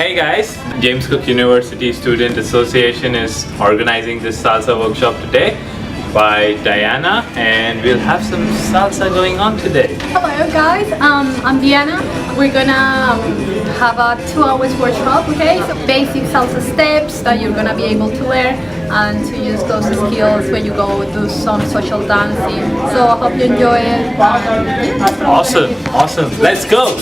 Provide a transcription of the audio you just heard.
Hey guys, James Cook University Student Association is organizing this salsa workshop today by Diana, and we'll have some salsa going on today. Hello guys, I'm Diana. We're gonna have a 2 hours workshop, okay? So basic salsa steps that you're gonna be able to learn and to use those skills when you go do some social dancing. So I hope you enjoy it. Awesome, let's go!